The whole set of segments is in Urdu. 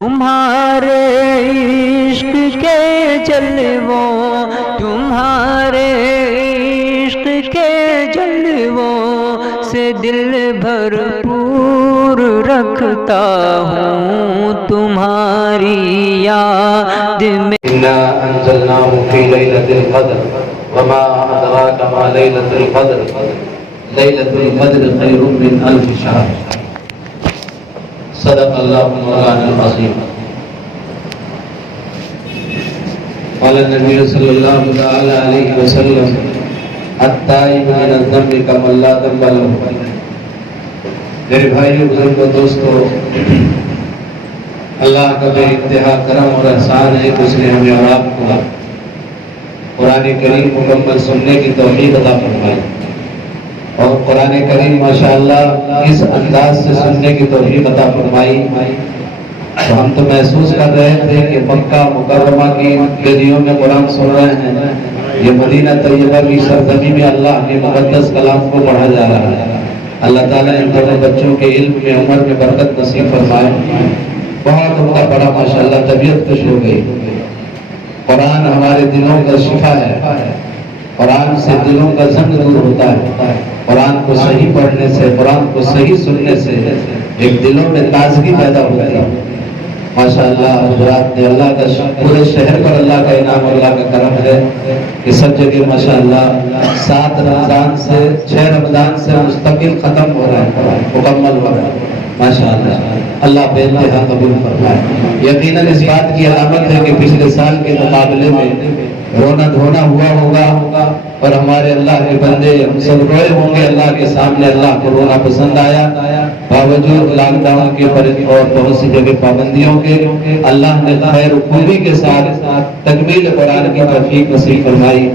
تمہارے عشق کے جلووں، تمہارے عشق کے جلووں سے دل بھرپور رکھتا ہوں تمہاری یاد میں۔ اِنَّا أَنزَلْنَاهُ فِي لَيْلَةِ الْقَدْرِ وَمَا أَدْرَاكَ مَا لَيْلَةُ الْقَدْرِ لَيْلَةُ الْقَدْرِ خَيْرٌ مِّنْ أَلْفِ شَهْرٍ۔ صدق اللہ مولانا العظیم۔ قال النبی صلی اللہ علیہ وسلم التائب من الذنب کمن لا ذنب له۔ میرے بھائیو، بزرگوں، دوستو، اللہ کا بے انتہا کرم اور احسان ہے کہ اس نے ہمیں اور آپ کو قرآن کریم مکمل سننے کی توفیق عطا فرمائی، اور قرآن کریم ماشاءاللہ اس انداز سے سننے کی توفیق عطا فرمائی تو ہم تو محسوس کر رہے تھے کہ مکہ مکرمہ کی گلیوں میں قرآن سن رہے ہیں، یہ مدینہ طیبہ کی سرزمین میں اللہ کے مقدس کلام کو پڑھا جا رہا ہے۔ اللہ تعالیٰ ان دونوں بچوں کے علم میں، عمر میں برکت نصیب فرمائے۔ بہت ان کا بڑا ماشاءاللہ طبیعت خوش ہو گئی۔ قرآن ہمارے دلوں کا شفا ہے، قرآن سے دلوں کا زنگ دور ہوتا ہے، قرآن کو صحیح پڑھنے سے، قرآن کو صحیح سننے سے ایک دلوں میں تازگی پیدا ہوتی ہے۔ ماشاءاللہ حضرات نے اللہ کا پورے شہر پر اللہ کا انعام اور اللہ کا کرم ہے کہ سب جگہ ماشاءاللہ 7 رمضان سے 6 رمضان سے مستقل ختم ہو رہا ہے، مکمل ہو رہا ہے ماشاءاللہ۔ اللہ بے انتہا قبول فرمائے۔ یقیناً اس بات کی علامت ہے کہ پچھلے سال کے مقابلے میں رونا دھونا ہوا ہوگا، اور ہمارے اللہ کے بندے ہم سب روئے ہوں گے اللہ کے سامنے۔ اللہ کو رونا پسند آیا، باوجود لاک ڈاؤن کے اور بہت سی جگہ پابندیوں کے اللہ نے خیر و خوبی کے ساتھ تکمیل قرآن کی توفیق نصیب فرمائی۔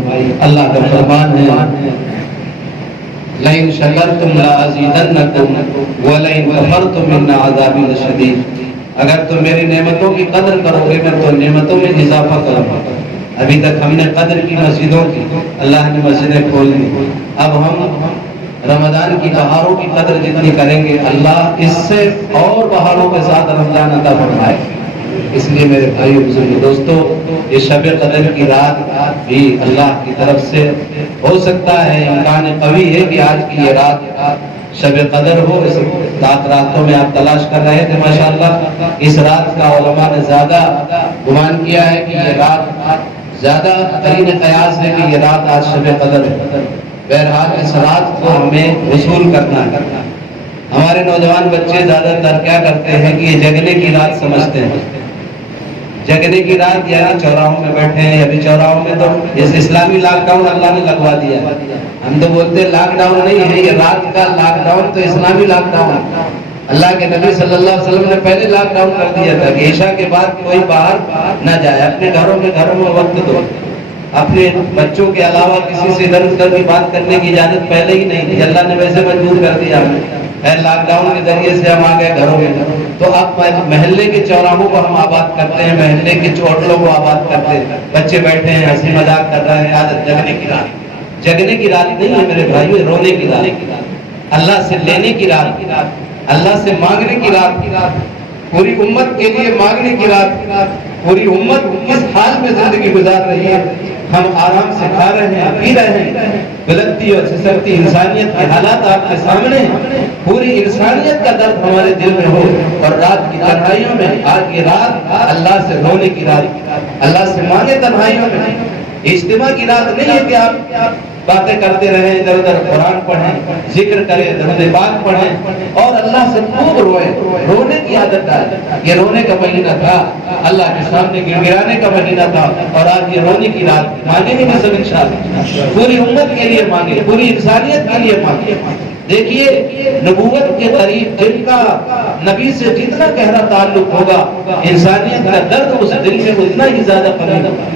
اللہ کا فرمان ہے لَإِن شَكَرْتُمْ لَأَزِيدَنَّكُمْ وَلَئِن كَفَرْتُمْ إِنَّ عَذَابِي لَشَدِيدٌ۔ اگر تم میری نعمتوں کی قدر کرو گے میں تو نعمتوں میں اضافہ کروں گا۔ ابھی تک ہم نے قدر کی مسجدوں کی، اللہ نے مسجدیں کھول دی، اب ہم رمضان کی بہاروں کی قدر جتنی کریں گے اللہ اس سے اور بہاروں کے ساتھ رمضان عطا فرمائے۔ اس لیے میرے بھائیو، بزرگوں، دوستو، یہ شب قدر کی رات بھی اللہ کی طرف سے ہو سکتا ہے، امکان قوی ہے کہ آج کی یہ رات شب قدر ہو۔ اس راتوں میں آپ تلاش کر رہے تھے ماشاءاللہ، اس رات کا علماء نے زیادہ گمان کیا ہے کہ یہ رات زیادہ ترین قیاس ہے کہ یہ رات آج شب قدر ہے۔ بہرحال اس رات کو ہمیں وصول کرنا ہے۔ ہمارے نوجوان بچے زیادہ تر کیا کرتے ہیں کہ یہ جگنے کی رات سمجھتے ہیں، جگنے کی رات یعنی چوراہوں میں بیٹھے ہیں۔ ابھی چوراہوں میں تو جیسے اسلامی لاک ڈاؤن اللہ نے لگوا دیا ہے، ہم تو بولتے ہیں لاک ڈاؤن نہیں ہے، یہ رات کا لاک ڈاؤن تو اسلامی لاک ڈاؤن۔ اللہ کے نبی صلی اللہ علیہ وسلم نے پہلے لاک ڈاؤن کر دیا تھا کہ عشاء کے بعد کوئی باہر نہ جائے، اپنے گھروں میں وقت دو، اپنے بچوں کے علاوہ کسی سے ادھر ادھر کی بات کرنے کی اجازت پہلے ہی نہیں تھی، اللہ نے ویسے مجبور کر دیا ہمیں۔ لاک ڈاؤن کے ذریعے سے ہم آ گئے گھروں میں، تو اب محلے کے چوراہوں کو ہم آباد کرتے ہیں، محلے کے چوٹلوں کو آباد کرتے ہیں، بچے بیٹھے ہیں ہنسی مذاق کر رہے ہیں۔ عادت جگنے کی رات، جگنے کی رات نہیں ہے میرے بھائیو، رونے کی رات، اللہ سے لینے کی رات، اللہ سے مانگنے کی رات، پوری امت کے لیے مانگنے کی رات۔ پوری امت کس حال میں زندگی گزار رہی ہے، ہم آرام سے کھا رہے ہیں، پی رہے ہیں، غلطی اور سسرتی انسانیت کے حالات آپ کے سامنے ہیں۔ پوری انسانیت کا درد ہمارے دل میں ہو، اور رات کی تنہائیوں میں آج یہ رات اللہ سے رونے کی رات، اللہ سے مانگے تنہائیوں میں۔ اجتماع کی رات نہیں ہے کہ آپ باتیں کرتے رہیں، ادھر ادھر قرآن پڑھیں، ذکر کریں، درود پاک پڑھیں اور اللہ سے خوب روئیں۔ رونے کی عادت ہے، یہ رونے کا مہینہ تھا، اللہ کے سامنے گڑگڑانے کا مہینہ تھا، اور آج یہ رونے کی رات۔ مانگیں گے سب انشاءاللہ، پوری امت کے لیے مانگیں، پوری انسانیت کے لیے مانگیں۔ دیکھیے نبوت کے قریب جن کا نبی سے جتنا گہرا تعلق ہوگا، انسانیت کا درد اس دل میں اتنا ہی زیادہ قریب ہوگا۔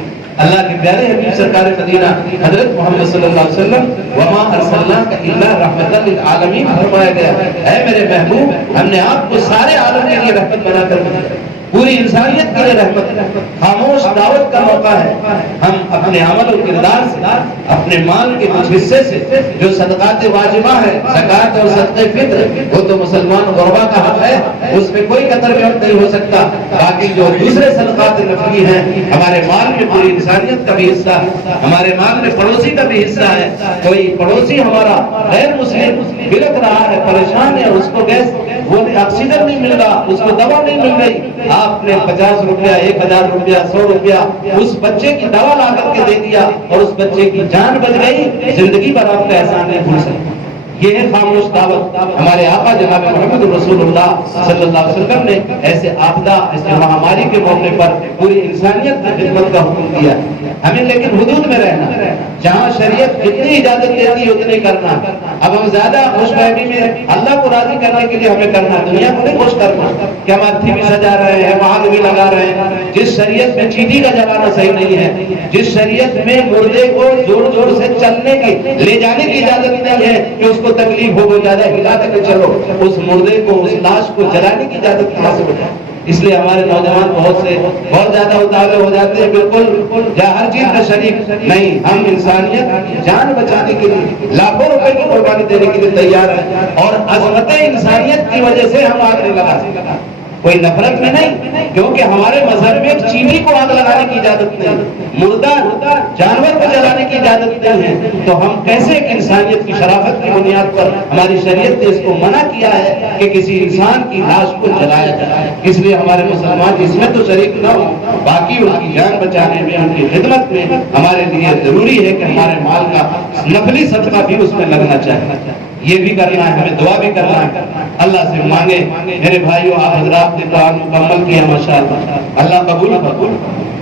اللہ کے پیارے حبیب سرکار مدینہ حضرت محمد صلی اللہ علیہ وسلم وما ارسلناک الا رحمۃ للعالمین فرمایا گیا، اے میرے محبوب، ہم نے آپ کو سارے عالم کے لیے رحمت بنا کر بھیجا۔ پوری پوری انسانیت کے لیے رحمت ہے۔ خاموش دعوت کا موقع ہے۔ ہم اپنے عمل و کردار سے، اپنے مال کے کچھ حصے سے جو صدقات واجبہ ہے، زکوٰۃ اور صدقہ فطر، وہ تو مسلمان غربا کا حق ہے، اس میں کوئی قطر بھی نہیں ہو سکتا۔ باقی جو دوسرے صدقات نفلی ہیں، ہمارے مال میں پوری انسانیت کا بھی حصہ ہے، ہمارے مال میں پڑوسی کا بھی حصہ ہے۔ کوئی پڑوسی ہمارا غیر مسلم بلک رہا ہے، پریشان ہے، اس کو گیس وہ آکسیجن نہیں مل رہا، اس کو دوا نہیں مل رہی، آپ نے 50 روپیہ 1000 روپیہ 100 روپیہ اس بچے کی دوا لا کر کے دے دیا اور اس بچے کی جان بچ گئی، زندگی بھر آپ کا احسان نہیں بھول سکتے۔ یہ ہے خاموش دعوت۔ ہمارے آقا جناب محمد رسول اللہ صلی اللہ علیہ وسلم نے ایسے آپدہ، ایسے مہاماری کے موقع پر پوری انسانیت کی خدمت کا حکم دیا۔ ہمیں لیکن حدود میں رہنا، جہاں شریعت جتنی اجازت دیتی ہے اتنی کرنا۔ اب ہم زیادہ خوش فہمی میں اللہ کو راضی کرنے کے لیے ہمیں کرنا، دنیا کو نہیں خوش کرنا کہ ہم ارتھی بھی سجا رہے ہیں، مہاگ بھی لگا رہے ہیں۔ جس شریعت میں چیٹی کا جلانا صحیح نہیں ہے، جس شریعت میں مردے کو زور زور سے چلنے کی، لے جانے کی اجازت نہیں ہے کہ اس کو تکلیف ہو، زیادہ ہلا کے چلو، اس مردے کو، اس لاش کو جلانے کی اجازت کہاں سے ملے؟ اس لیے ہمارے نوجوان بہت زیادہ اتاوے ہو جاتے ہیں، بالکل ہر چیز کا شریک نہیں۔ ہم انسانیت جان بچانے کے لیے لاکھوں روپے کی قربانی دینے کے لیے تیار ہیں، اور عظمت انسانیت کی وجہ سے ہم آگ نہیں لگا سکتے، کوئی نفرت میں نہیں، کیونکہ ہمارے مذہب میں ایک چینی کو آگ لگانے کی اجازت نہیں، مردہ جانور کو جلانے کی اجازت نہیں ہے، تو ہم کیسے ایک انسانیت کی شرافت کی بنیاد پر ہماری شریعت نے اس کو منع کیا ہے کہ کسی انسان کی لاش کو جلایا جائے؟ اس لیے ہمارے مسلمان اس میں تو شریک نہ ہو، باقی ان کی جان بچانے میں، ان کی خدمت میں ہمارے لیے ضروری ہے کہ ہمارے مال کا نفلی صدقہ بھی اس میں لگنا چاہیے۔ یہ بھی کرنا ہے، ہمیں دعا بھی کرنا ہے، اللہ سے مانگے۔ میرے بھائیوں، آپ حضرات نے قرآن مکمل کیا، ماشاءاللہ، اللہ قبول۔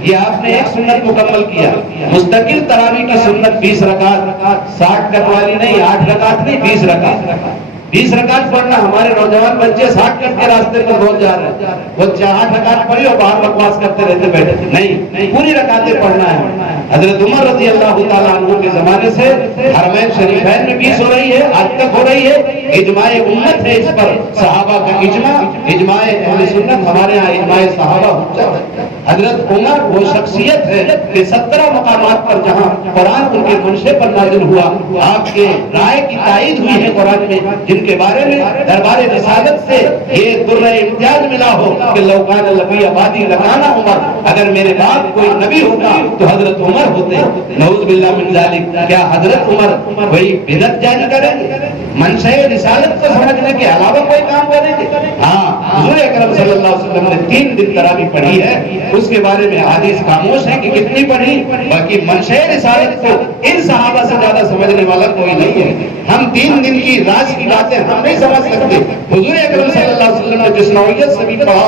یہ آپ نے ایک سنت مکمل کیا، مستقل تراویح کی سنت 20 رکعت، 60 کٹ والی نہیں، 8 رکعت نہیں، 20 رکعت 20 رکعت پڑھنا۔ ہمارے نوجوان بچے 60 کٹ کے راستے پر پہنچ جا رہے ہیں، وہ 8 رکعت پڑھی اور باہر بکواس کرتے رہتے بیٹھے، نہیں، پوری رکعتیں پڑھنا ہے۔ حضرت عمر رضی اللہ تعالیٰ عنہ کے زمانے سے حرمین شریفین میں 20 ہو رہی ہے، آج تک ہو رہی ہے، اجماع امت ہے اس پر، صحابہ کا اجماع اہل سنت، ہمارے ہاں اجماع صحابہ حجت ہے۔ حضرت عمر وہ شخصیت ہے کہ 17 مقامات پر جہاں قرآن ان کے منشے پر نازل ہوا، آپ کے رائے کی تائید ہوئی ہے قرآن میں، جن کے بارے میں دربار رسالت سے یہ درہ امتیاز ملا ہو کہ لو کان نبی آبادی لکانا عمر، اگر میرے بعد کوئی نبی ہوگا تو حضرت عمر ہوتے۔ نعوذ باللہ من ذالک، کیا حضرت عمر کوئی بدعت جاری کریں گے؟ منشأ رسالت کو سمجھنے کے علاوہ کوئی کام کریں گے؟ ہاں، حضور اکرم صلی اللہ علیہ وسلم نے 3 دن تراویح پڑھی ہے، اس کے بارے میں حدیث خاموش ہے کہ کتنی پڑھی، باقی منشأ رسالت کو ان صحابہ سے زیادہ سمجھنے والا کوئی نہیں ہے۔ ہم 3 دن کی راز کی باتیں ہم نہیں سمجھ سکتے، حضور اکرم صلی اللہ علیہ وسلم نے جس نوعیت سے بھی پڑھا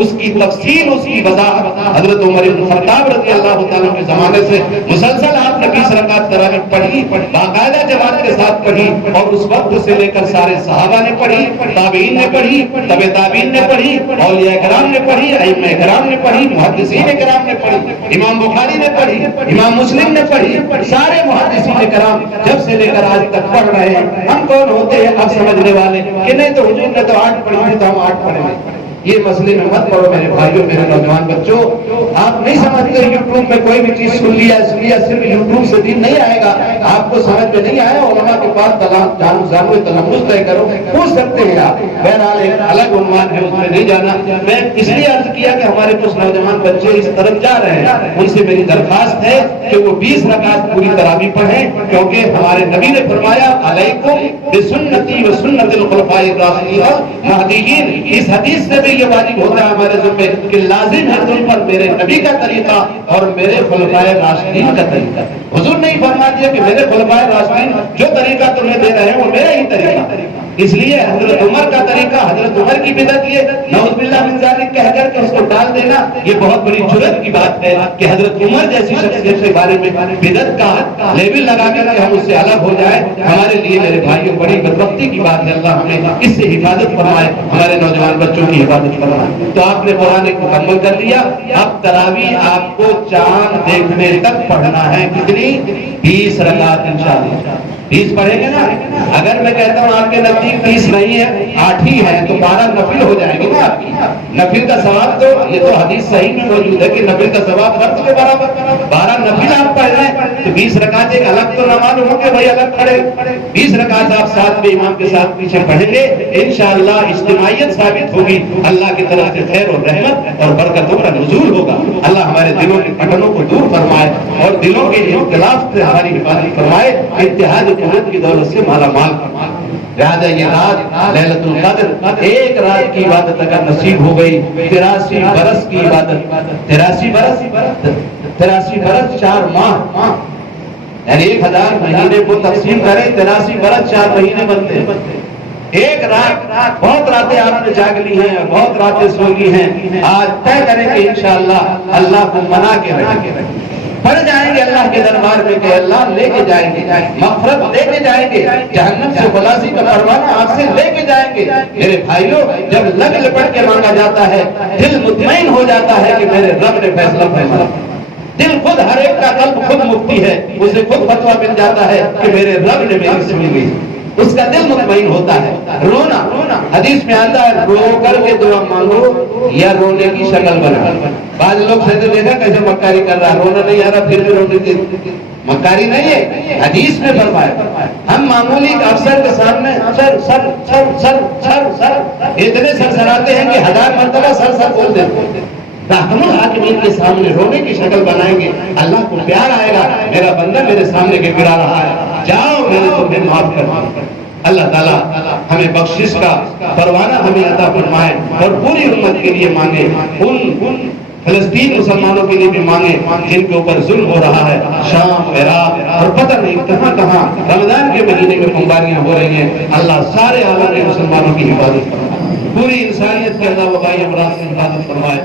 اس کی تفصیل، اس کی وضاحت حضرت عمر بن خطاب رضی اللہ تعالیٰ کے زمانے سے مسلسل آپ نے 20 رکعت تراویح پڑھی، باقاعدہ جماعت کے ساتھ پڑھی، اور اس وقت سے لے کر سارے صحابہ نے پڑھی، تابعین نے پڑھی، تبع تابعین نے پڑھی، اولیاء کرام نے پڑھی، ائمہ کرام نے پڑھی، محدثین کرام نے پڑھی، امام بخاری نے پڑھی، امام مسلم نے پڑھی، سارے محدثین کرام جب سے لے کر آج تک پڑھ رہے ہیں۔ ہم کون ہوتے ہیں اب سمجھنے والے کہ نہیں تو حضور نے تو 8 پڑھی تھی تو ہم 8 پڑھیں گے؟ یہ مسئلے میں مت پڑھو میرے بھائیوں، میرے نوجوان بچوں۔ آپ نہیں سمجھتے یوٹیوب میں کوئی بھی چیز سن لیا، صرف یوٹیوب سے دین نہیں آئے گا، آپ کو سمجھ میں نہیں آیا، علماء کے پاس جانو تلمس طے کرو، پوچھ سکتے ہیں آپ، بہرحال ایک الگ عنوان ہے، اس میں نہیں جانا۔ میں اس لیے عرض کیا کہ ہمارے کچھ نوجوان بچے اس طرف جا رہے ہیں، ان سے میری درخواست ہے کہ وہ 20 رکعت پوری تراویح پڑھیں، کیونکہ ہمارے نبی نے فرمایا علیکم بسنتی و سنت الخلفاء الراشدین المہدیین۔ اس حدیث سے یہ واجب ہوتا ہے ہمارے ذمہ کہ لازم ہے تم پر میرے نبی کا طریقہ اور میرے خلفائے راشدین کا طریقہ۔ حضور نے فرما دیا کہ میرے خلفائے راشدین جو طریقہ تمہیں دے رہے ہیں وہ میرا ہی طریقہ، اس لیے حضرت عمر کا طریقہ، حضرت عمر کی بدعت یہ نعوذ باللہ من ذالک کہہ کر کے اس کو ڈال دینا، یہ بہت بڑی جرأت کی بات ہے کہ حضرت عمر جیسی شخصیت کے بارے میں بدعت کا لیبل لگا کر کے ہم اس سے الگ ہو جائیں، ہمارے لیے میرے بھائیوں بڑی بدبختی کی بات ہے۔ اللہ ہمیں اس سے حفاظت فرمائے، ہمارے نوجوان بچوں کی حفاظت فرمائے۔ تو آپ نے قرآن مکمل کر لیا، اب تراویح آپ کو چاند دیکھنے تک پڑھنا ہے، کتنی؟ 20 رکعت انشاءاللہ۔ 20 پڑھیں گے نا. اگر میں کہتا ہوں آپ کے نزدیک 20 نہیں ہے 8 ہی ہے تو 12 نفل ہو جائیں گے نا آپ کی. نفل کا ثواب تو یہ تو حدیث صحیح میں موجود ہے کہ نفل کا ثواب فرض کے برابر. 12 نفل آپ پڑھ رہے ہیں تو 20 رکعت ایک الگ تو نماز ہو کے بھائی الگ پڑھے. 20 رکعت آپ ساتھ میں امام کے ساتھ پیچھے پڑھیں گے انشاءاللہ اجتماعیت ثابت ہوگی. اللہ کی طرف سے خیر اور رحمت اور برکتوں کا نزول ہوگا. اللہ ہمارے دلوں کے پٹھنوں کو دور فرمائے اور دلوں کے اختلاف سے ہماری حفاظت فرمائے. اتحاد قوت کی دولت سے مالا مال فرمائے. لہذا یہ رات لیلۃ القدر ایک رات کی عبادت اگر نصیب ہو گئی 83 برس کی عبادت. 83 برس 4 ماہ یعنی 1000 مہینے کو تقسیم کریں 83 برس 4 مہینے بنتے ہیں. ایک رات بہت راتیں آپ نے جاگ لی ہیں اور بہت راتیں سو لی ہیں. آج طے کریں کہ انشاءاللہ اللہ کو منا کے رکھیں. پڑھ جائیں گے اللہ کے دربار میں کہ اللہ لے کے جائیں گے مغفرت لے کے جائیں گے. جہنم سے خلاصی کا پروانہ آپ سے لے کے جائیں گے. میرے بھائیوں جب لگ لپٹ کے مانگا جاتا ہے دل مطمئن ہو جاتا ہے کہ میرے رب نے فیصلہ فرمایا. دل خود ہر ایک کا قلب خود مفتی ہے. اسے خود فتویٰ مل جاتا ہے کہ میرے رب نے میری سنی لی. اس کا دل مطمئن ہوتا ہے. رونا حدیث میں آتا ہے رو کر کے دعا مانگو یا رونے کی شکل بنا. بعض لوگ سے دیکھا کیسے مکاری کر رہا رونا نہیں آ رہا پھر بھی رونے کی مکاری نہیں ہے. حدیث میں فرمایا ہم معمولی افسر کے سامنے سر سر سر سر سر سر اتنے سر سراتے ہیں کہ 1000 مرتبہ سر سر بولتے ہیں. ہم حاکمین کے سامنے رونے کی شکل بنائیں گے. اللہ کو پیار آئے گا میرا بندہ میرے سامنے کے گرا رہا ہے جاؤ میں نے تمہیں معاف کر دیا. اللہ تعالیٰ ہمیں بخشش کا پروانہ ہمیں عطا فرمائے اور پوری امت کے لیے مانگے. ان فلسطین مسلمانوں کے لیے بھی مانگے جن کے اوپر ظلم ہو رہا ہے شام عراق اور پتہ نہیں کہاں کہاں رمضان کے مہینے میں بمباریاں ہو رہی ہیں. اللہ سارے عالم کے مسلمانوں کی حفاظت فرمائے. پوری انسانیت کے اللہ وبائی امراض سے حفاظت فرمائے.